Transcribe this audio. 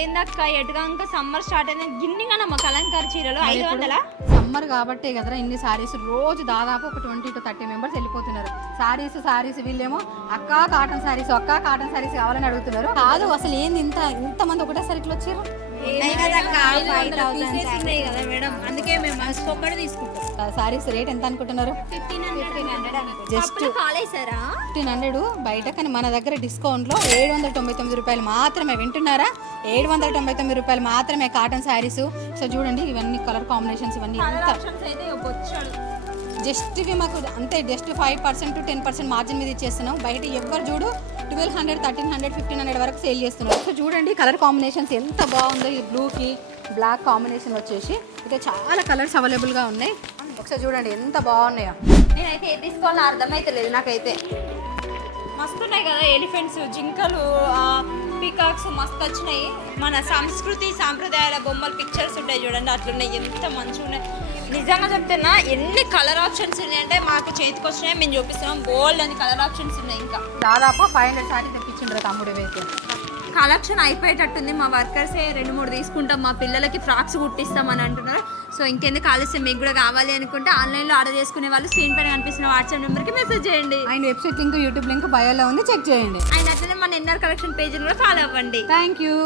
ఏందక్క ఎటుగా ఇంకా summer start అయింది గిన్నిగానమ్మ కలంకారీ చీరలు 500. సమ్మర్ కాబట్టే కదరా ఇన్ని సారీస్ రోజు దాదాపు ఒక 20 to 30 మెంబర్స్ వెళ్ళిపోతున్నారు. సారీస్ వీళ్ళేమో అక్క కాటన్ సారీస్ కావాలని అడుగుతున్నారు. కాదు అసలు ఏంది ఇంతమంది ఒకటేసారి ఇట్లా వచ్చారు. అందుకే మేము ఒక్కటి తీసుకుంటాం. సారీస్ రేట్ ఎంత అనుకుంటున్నారు? 1500 జస్ట్ కాలేసారా 1500 బయట, కానీ మన దగ్గర డిస్కౌంట్లో 799 రూపాయలు మాత్రమే. వింటున్నారా? 799 రూపాయలు మాత్రమే కాటన్ శారీస్. సో చూడండి ఇవన్నీ కలర్ కాంబినేషన్స్ ఇవన్నీ ఎంత జస్ట్ ఇవి మాకు అంతే, జస్ట్ 5% to 10% మార్జిన్ మీద ఇచ్చేస్తున్నాం. బయట ఎవ్వరు చూడు 1200, 1300, 1500 వరకు సేల్ చేస్తున్నారు. సో చూడండి కలర్ కాంబినేషన్స్ ఎంత బాగుందో. ఈ బ్లూకి బ్లాక్ కాంబినేషన్ వచ్చేసి ఇక చాలా కలర్స్ అవైలబుల్గా ఉన్నాయి. ఒకసారి చూడండి ఎంత బాగున్నాయో. నేనైతే ఏది తీసుకోవాలో అర్థమైతలేదు నాకైతే. మస్తు ఉన్నాయి కదా ఎలిఫెంట్స్, జింకలు, పీకాక్స్ మస్తు వచ్చినాయి. మన సంస్కృతి సాంప్రదాయాల బొమ్మలు పిక్చర్స్ ఉంటాయి చూడండి, అట్లున్నాయి. ఎంత మంచిగా ఉన్నాయి నిజంగా చెప్తున్నా. ఎన్ని కలర్ ఆప్షన్స్ ఉన్నాయంటే మాకు చేతికి వచ్చినాయి, మేము చూపిస్తున్నాం. బోల్డ్ అని కలర్ ఆప్షన్స్ ఉన్నాయి. ఇంకా దాదాపు 500 సారీ తెప్పించిండ్రు తమ్ముడు అయితే. కలెక్షన్ అయిపోయేటట్టుంది. మా వర్కర్సే 2-3 తీసుకుంటాం, మా పిల్లలకి ఫ్రాక్స్ కుట్టిస్తామని అంటున్నారు. సో ఇంకెందుకు ఆలస్యం, మీకు కూడా కావాలి అనుకుంటే ఆన్లైన్లో ఆర్డర్ చేసుకునే వాళ్ళు స్క్రీన్ పైన కనిపిస్తున్న వాట్సాప్ నెంబర్కి మెసేజ్ చేయండి. And website link, YouTube link బయోలో ఉంది, చెక్ చేయండి. అండ్ అట్లనే మన ఎన్ఆర్ కలెక్షన్ పేజ్ని కూడా ఫాలో అవ్వండి. Thank you.